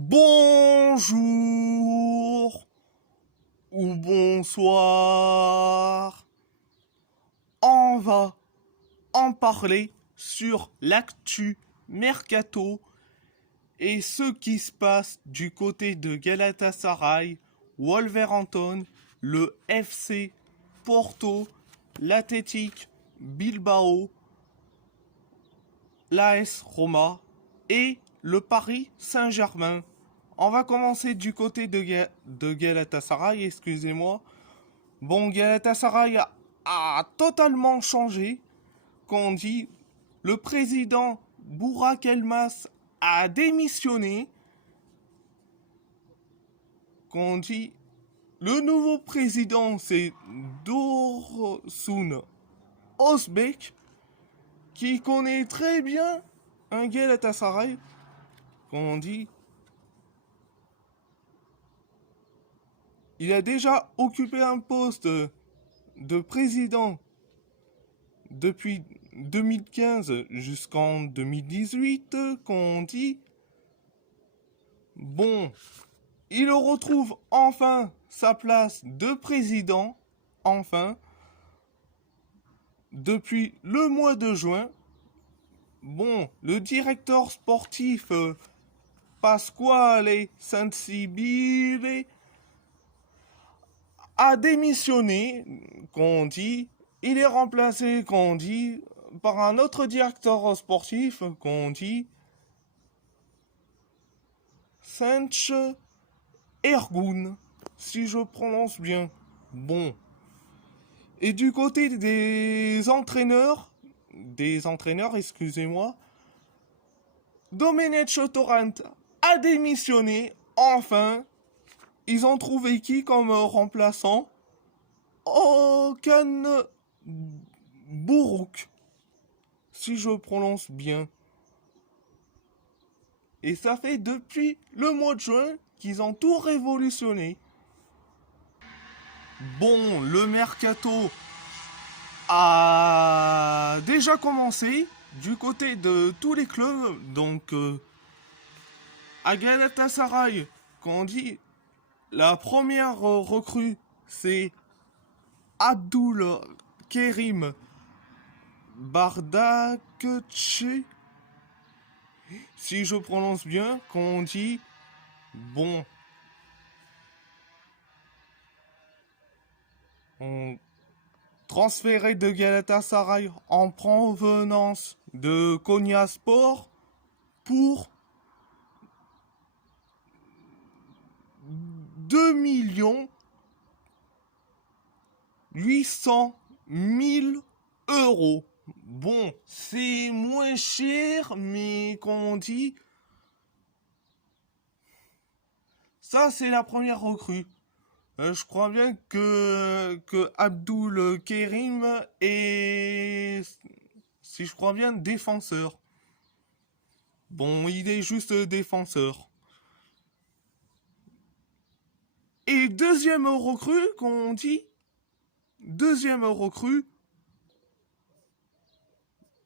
Bonjour ou bonsoir. On va en parler sur l'actu mercato et ce qui se passe du côté de Galatasaray, Wolverhampton, le FC Porto, l'Athletic Bilbao, l'AS Roma et le Paris Saint-Germain. On va commencer du côté de Galatasaray, excusez-moi. Bon, Galatasaray a totalement changé. Qu'on dit, le président Burak Elmas a démissionné. Qu'on dit, le nouveau président c'est Dursun Özbek, qui connaît très bien un Galatasaray. Qu'on dit, il a déjà occupé un poste de président depuis 2015 jusqu'en 2018, qu'on dit. Bon, il retrouve enfin sa place de président, enfin, depuis le mois de juin. Bon, le directeur sportif Pasquale Sansibile a démissionné, qu'on dit. Il est remplacé, qu'on dit, par un autre directeur sportif, qu'on dit, Sanch Ergun, si je prononce bien. Bon. Et du côté des entraîneurs, excusez-moi, Domenech Torrent a démissionné, enfin. Ils ont trouvé qui comme remplaçant? Okan Buruk, si je prononce bien. Et ça fait depuis le mois de juin qu'ils ont tout révolutionné. Bon, le mercato a déjà commencé du côté de tous les clubs. Donc, à Galatasaray, quand on dit la première recrue, c'est Abdul Kerim Bardakche, si je prononce bien, quand on dit, bon, on transféré de Galatasaray en provenance de Konyaspor pour 2 800 000 euros. Bon, c'est moins cher, mais comme on dit, ça c'est la première recrue. Je crois bien que Abdul Kerim est, si je crois bien, défenseur. Bon, il est juste défenseur. Et deuxième recrue, qu'on dit, deuxième recrue,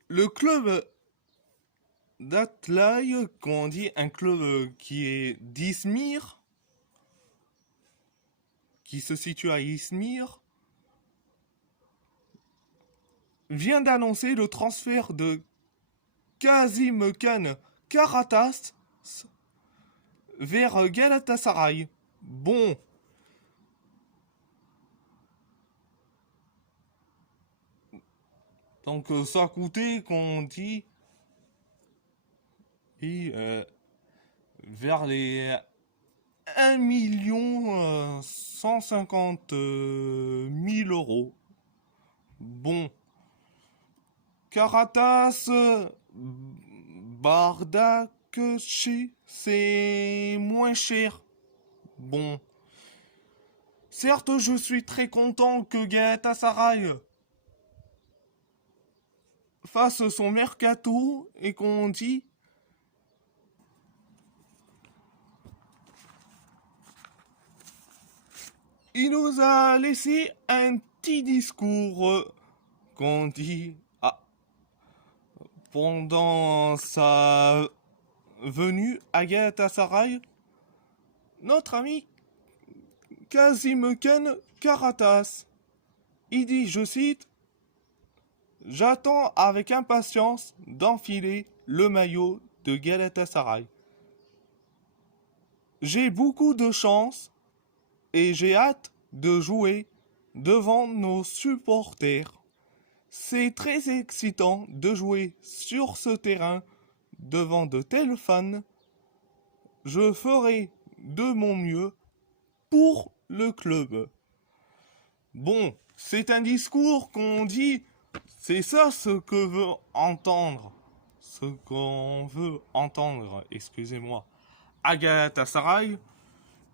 le club d'Atlay, qu'on dit un club qui est d'Izmir, qui se situe à Izmir, vient d'annoncer le transfert de Kazim Khan Karatas vers Galatasaray. Bon. Donc ça a coûté, qu'on dit, et, vers les 1 150 000 euros. Bon. Karatas Bardakchi, c'est moins cher. Bon. Certes, je suis très content que Galatasaray fasse son mercato et qu'on dit, il nous a laissé un petit discours, qu'on dit, pendant sa venue à Galatasaray. notre ami Kazimken Karatas. Il dit, je cite, j'attends avec impatience d'enfiler le maillot de Galatasaray. J'ai beaucoup de chance et j'ai hâte de jouer devant nos supporters. C'est très excitant de jouer sur ce terrain devant de tels fans. Je ferai de mon mieux pour le club. Bon, c'est un discours qu'on dit, c'est ça ce que veut entendre. Ce qu'on veut entendre, excusez-moi. À Galatasaray,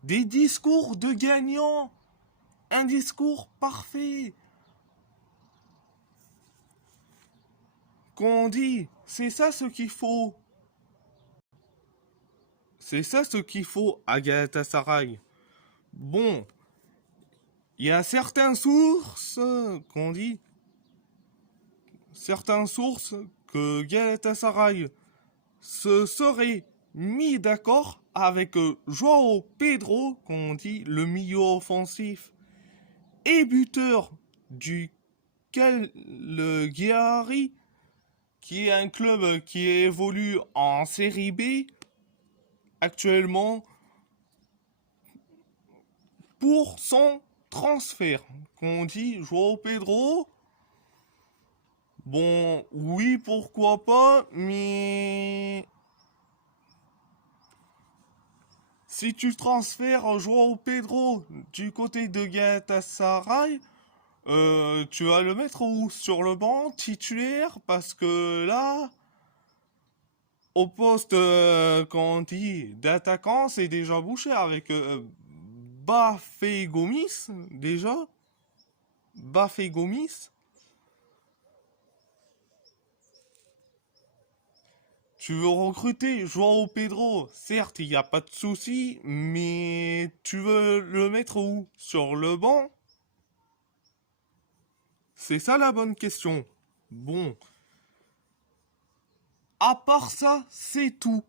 des discours de gagnants. Un discours parfait. Qu'on dit, c'est ça ce qu'il faut. C'est ça ce qu'il faut à Galatasaray. Bon, il y a certaines sources qu'on dit, certaines sources que Galatasaray se serait mis d'accord avec João Pedro, qu'on dit le milieu offensif et buteur du Cagliari, qui est un club qui évolue en série B actuellement, pour son transfert. Qu'on dit João Pedro, bon, oui, pourquoi pas, mais si tu transfères João Pedro du côté de Galatasaray, tu vas le mettre où? Sur le banc titulaire? Parce que là, au poste qu'on dit d'attaquant, c'est déjà bouché avec Bafé Gomis, déjà. Bafé Gomis. Tu veux recruter João Pedro, certes, il n'y a pas de souci, mais tu veux le mettre où? Sur le banc? C'est ça la bonne question. Bon. À part ça, c'est tout.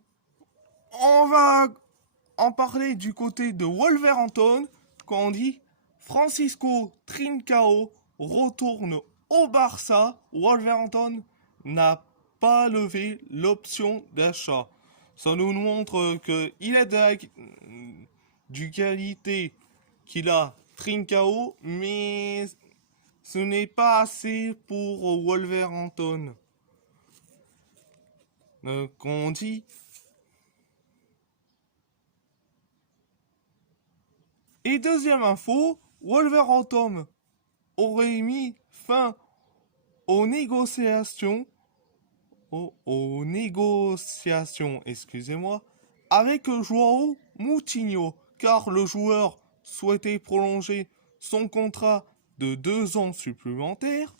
On va en parler du côté de Wolverhampton, quand on dit Francisco Trincao retourne au Barça. Wolverhampton n'a pas levé l'option d'achat. Ça nous montre qu'il a du qualité qu'il a Trincao, mais ce n'est pas assez pour Wolverhampton. Qu'on dit. Et deuxième info, Wolverhampton aurait mis fin aux négociations, excusez-moi, avec João Moutinho, car le joueur souhaitait prolonger son contrat de 2 ans supplémentaires.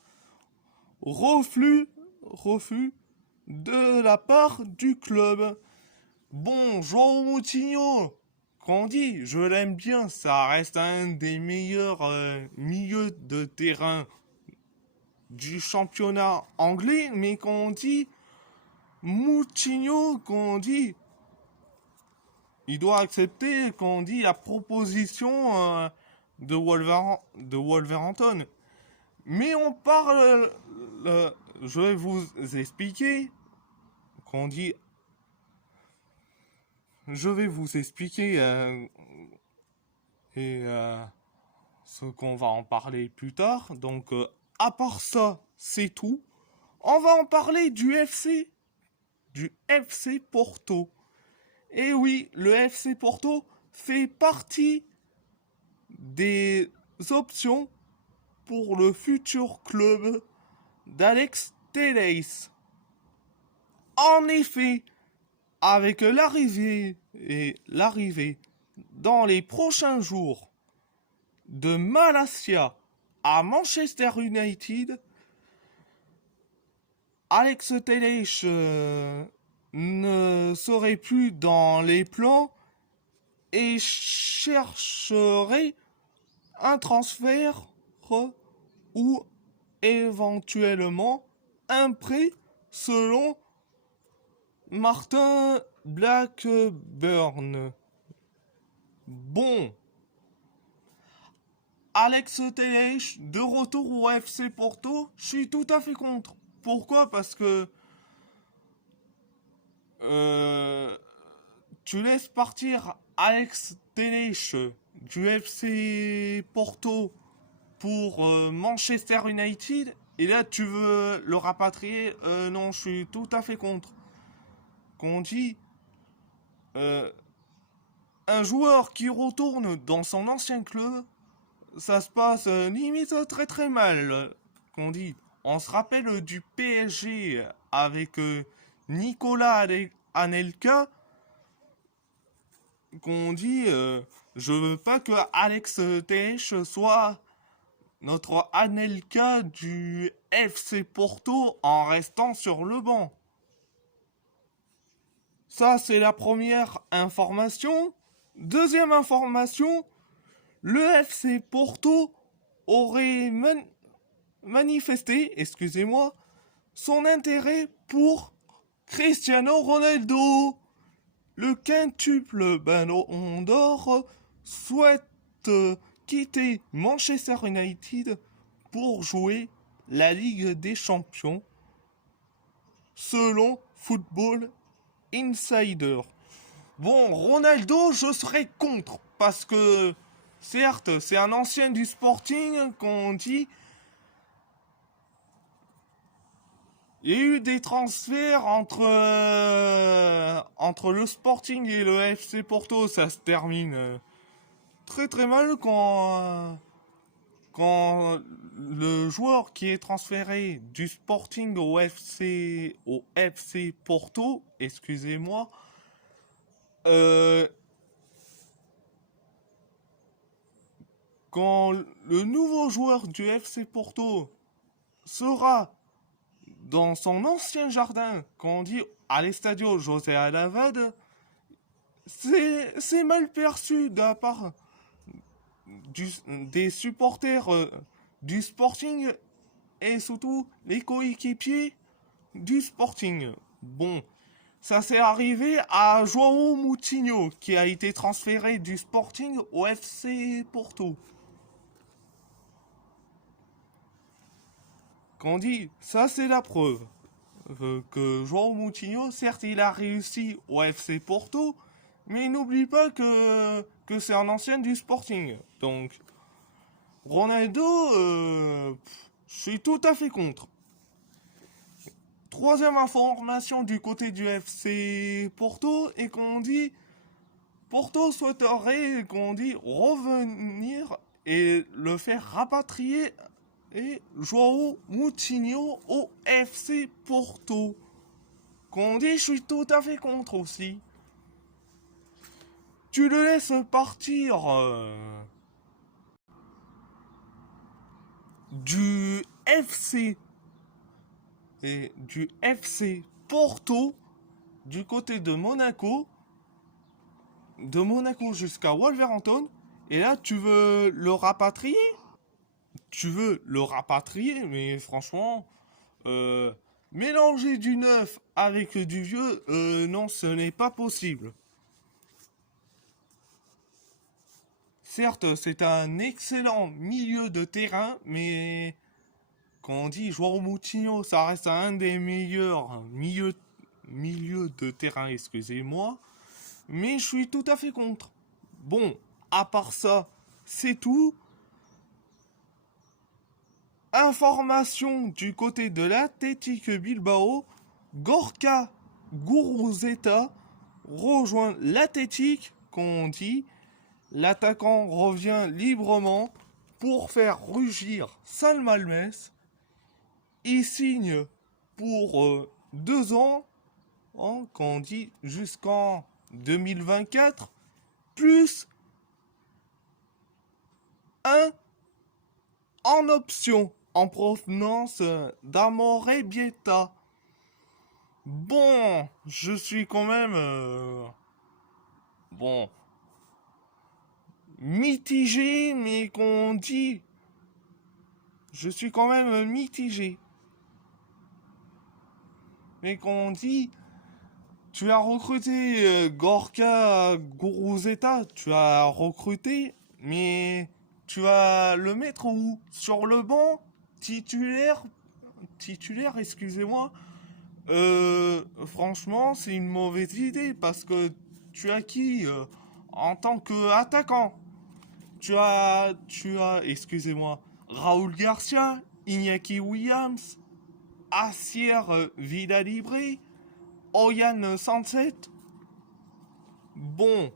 Refus de la part du club. Bon, João Moutinho, qu'on dit, je l'aime bien, ça reste un des meilleurs milieux de terrain du championnat anglais, mais qu'on dit, Moutinho, qu'on dit, il doit accepter, qu'on dit, la proposition de Wolverhampton. Mais on parle, je vais vous expliquer, qu'on dit, je vais vous expliquer ce qu'on va en parler plus tard. Donc, à part ça, c'est tout. On va en parler du FC Porto. Et oui, le FC Porto fait partie des options pour le futur club d'Alex Telles. En effet, avec l'arrivée dans les prochains jours de Malacia à Manchester United, Alex Telles ne serait plus dans les plans et chercherait un transfert ou éventuellement un prêt selon Martin Blackburn. Bon, Alex Telles, de retour au FC Porto, je suis tout à fait contre. Pourquoi? Parce que euh, tu laisses partir Alex Telles du FC Porto pour Manchester United et là tu veux le rapatrier. Non, je suis tout à fait contre. Qu'on dit euh, un joueur qui retourne dans son ancien club, ça se passe limite très très mal. Qu'on dit, on se rappelle du PSG avec Nicolas Anelka, qu'on dit je veux pas que Alex Telles soit notre Anelka du FC Porto en restant sur le banc. Ça, c'est la première information. Deuxième information, le FC Porto aurait manifesté, excusez-moi, son intérêt pour Cristiano Ronaldo. Le quintuple Ballon d'Or souhaite quitter Manchester United pour jouer la Ligue des Champions, selon Football Insider. Bon, Ronaldo, je serais contre, parce que, certes, c'est un ancien du Sporting qu'on dit. Il y a eu des transferts entre le Sporting et le FC Porto, ça se termine très très mal quand le joueur qui est transféré du Sporting au FC Porto, excusez-moi, euh, quand le nouveau joueur du FC Porto sera dans son ancien jardin, quand on dit à l'Estadio José Alavade, c'est mal perçu de la part des supporters du Sporting et surtout les coéquipiers du Sporting. Bon, ça s'est arrivé à João Moutinho qui a été transféré du Sporting au FC Porto. Quand on dit, ça c'est la preuve que João Moutinho, certes il a réussi au FC Porto, mais n'oublie pas que c'est un ancien du Sporting. Donc, Ronaldo, je suis tout à fait contre. Troisième information du côté du FC Porto est qu'on dit Porto souhaiterait qu'on dit revenir et le faire rapatrier et João Moutinho au FC Porto. Qu'on dit je suis tout à fait contre aussi. Tu le laisses partir du FC et du FC Porto du côté de Monaco jusqu'à Wolverhampton, et là tu veux le rapatrier? Tu veux le rapatrier, mais franchement, mélanger du neuf avec du vieux, non, ce n'est pas possible. Certes, c'est un excellent milieu de terrain, mais quand on dit João Moutinho, ça reste un des meilleurs milieux de terrain, excusez-moi. Mais je suis tout à fait contre. Bon, à part ça, c'est tout. Information du côté de l'Athletic Bilbao, Gorka Guruzeta rejoint l'Athletic, qu'on dit. L'attaquant revient librement pour faire rugir Salmalmes. Il signe pour 2 ans, hein, qu'on dit jusqu'en 2024, plus un en option en provenance d'Amorebieta. Bon, je suis quand même bon mitigé, mais qu'on dit, je suis quand même mitigé, mais qu'on dit, Tu as recruté Gorka Guruzeta, tu as recruté, mais tu vas le mettre où? Sur le banc? Titulaire? Titulaire, excusez-moi. Franchement, c'est une mauvaise idée parce que tu as qui en tant qu'attaquant? Excusez-moi, Raoul Garcia, Iñaki Williams, Asier Vidalibre, Oyan Sanset. Bon,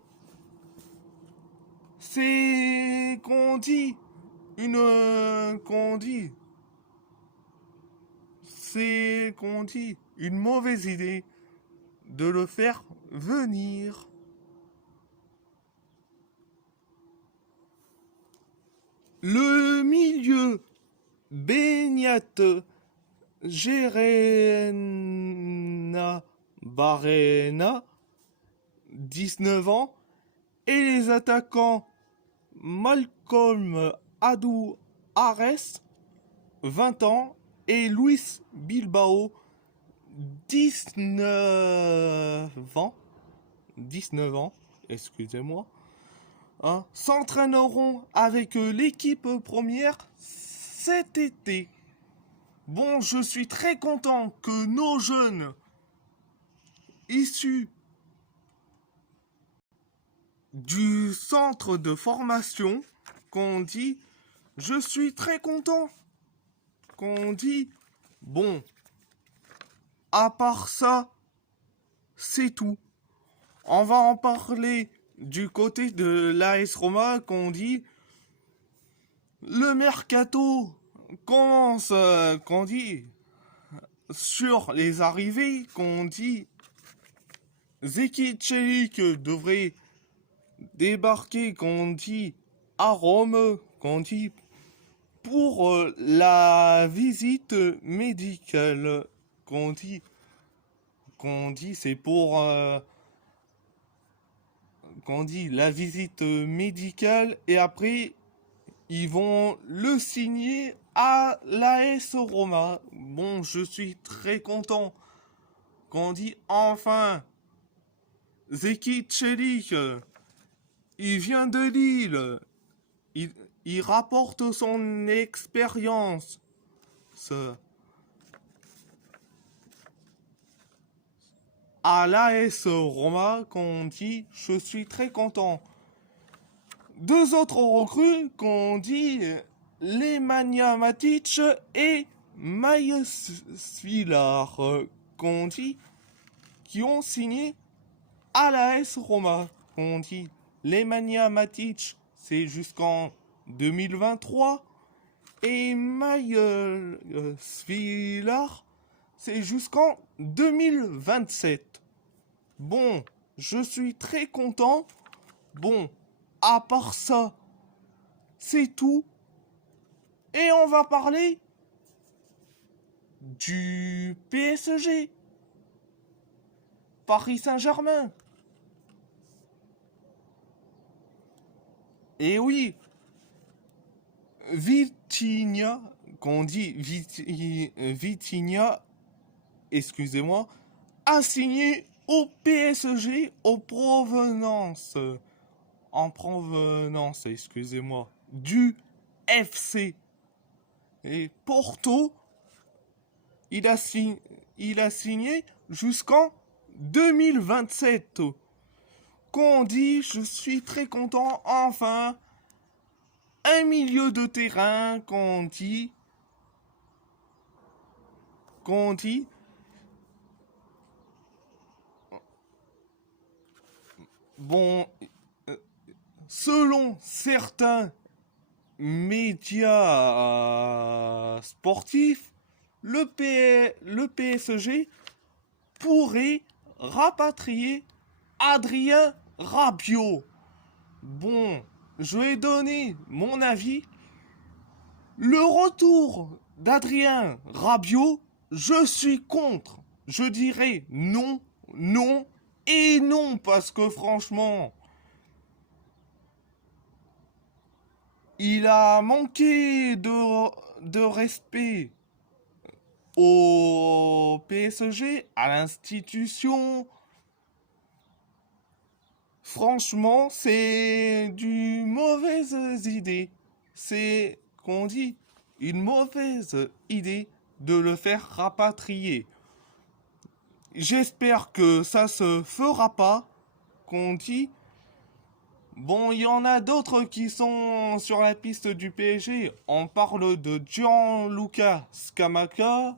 c'est qu'on dit, c'est qu'on dit une mauvaise idée de le faire venir. Le milieu Beignat Gerena Barena, 19 ans, et les attaquants Malcolm Adou Ares, 20 ans, et Luis Bilbao, 19 ans, 19 ans, excusez-moi, hein, s'entraîneront avec l'équipe première cet été. Bon, je suis très content que nos jeunes issus du centre de formation, qu'on dit, je suis très content qu'on dit, bon, à part ça, c'est tout. On va en parler du côté de l'AS Roma, qu'on dit, le mercato commence, qu'on dit, sur les arrivées, qu'on dit, Zeki Çelik devrait débarquer, qu'on dit, à Rome, qu'on dit, pour la visite médicale, qu'on dit, c'est pour, qu'on dit, la visite médicale, et après, ils vont le signer à l'AS Roma. Bon, je suis très content qu'on dit enfin Zeki Çelik, il vient de Lille, il, il rapporte son expérience à l'AS Roma, qu'on dit je suis très content. Deux autres recrues qu'on dit Lemania Matic et Maïs Villar, qu'on dit qui ont signé à l'AS Roma. On dit Lemania Matic, c'est jusqu'en 2023, et Maïs Villar, c'est jusqu'en 2027. Bon, je suis très content. Bon, à part ça, c'est tout. Et on va parler du PSG. Paris Saint-Germain. Et oui, Vitinha, qu'on dit Vitinha, excusez-moi, a signé au PSG en provenance, excusez-moi, du FC. Et Porto, il a signé jusqu'en 2027. Qu'on dit, je suis très content, enfin, un milieu de terrain, qu'on dit, bon, selon certains médias sportifs, le PSG pourrait rapatrier Adrien Rabiot. Bon, je vais donner mon avis. Le retour d'Adrien Rabiot, je suis contre. Je dirais non, non et non, parce que franchement, il a manqué de respect au PSG, à l'institution, Franchement, c'est du mauvaise idée. C'est, qu'on dit, une mauvaise idée de le faire rapatrier. J'espère que ça se fera pas, qu'on dit. Bon, il y en a d'autres qui sont sur la piste du PSG. On parle de Gianluca Scamacca,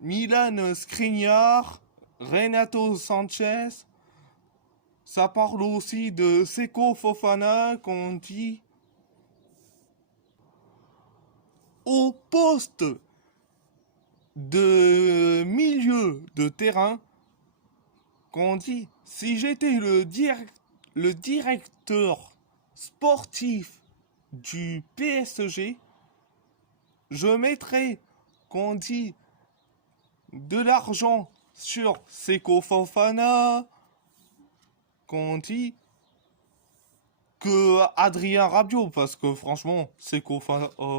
Milan Skriniar, Renato Sanchez. Ça parle aussi de Seko Fofana, qu'on dit au poste de milieu de terrain, qu'on dit si j'étais le directeur sportif du PSG, je mettrais, qu'on dit, de l'argent sur Seko Fofana, qu'on dit que Adrien Rabiot, parce que franchement, Seko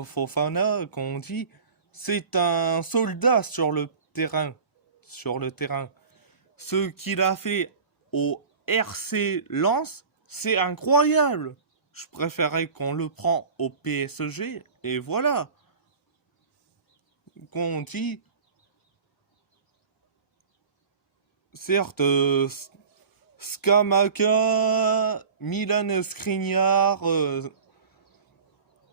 Fofana, qu'on dit, c'est un soldat sur le terrain. Sur le terrain. Ce qu'il a fait au RC Lens, c'est incroyable. Je préférais qu'on le prend au PSG, et voilà. Qu'on dit, certes, Scamacca, Milan Skriniar,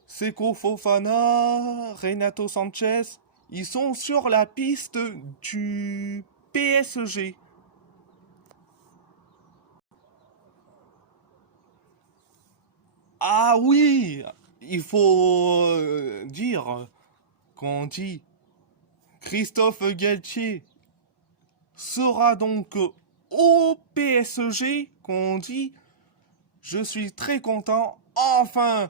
Seko Fofana, Renato Sanchez, ils sont sur la piste du PSG. Ah oui, il faut dire qu'on dit Christophe Galtier sera donc au PSG, qu'on dit je suis très content, enfin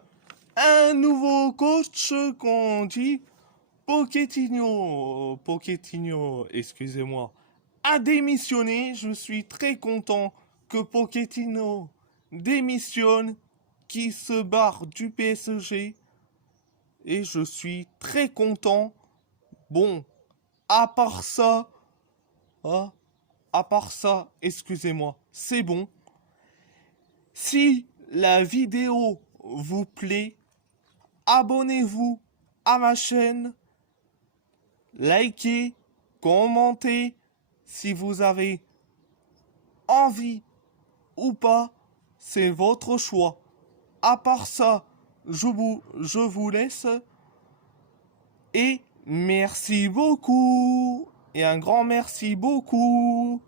un nouveau coach, qu'on dit Pochettino, excusez-moi, a démissionné. Je suis très content que Pochettino démissionne, qui se barre du PSG. Et je suis très content. Bon, à part ça, hein, à part ça, excusez-moi, c'est bon. Si la vidéo vous plaît, abonnez-vous à ma chaîne, likez, commentez si vous avez envie ou pas, c'est votre choix. À part ça, je vous laisse et merci beaucoup. Et un grand merci beaucoup.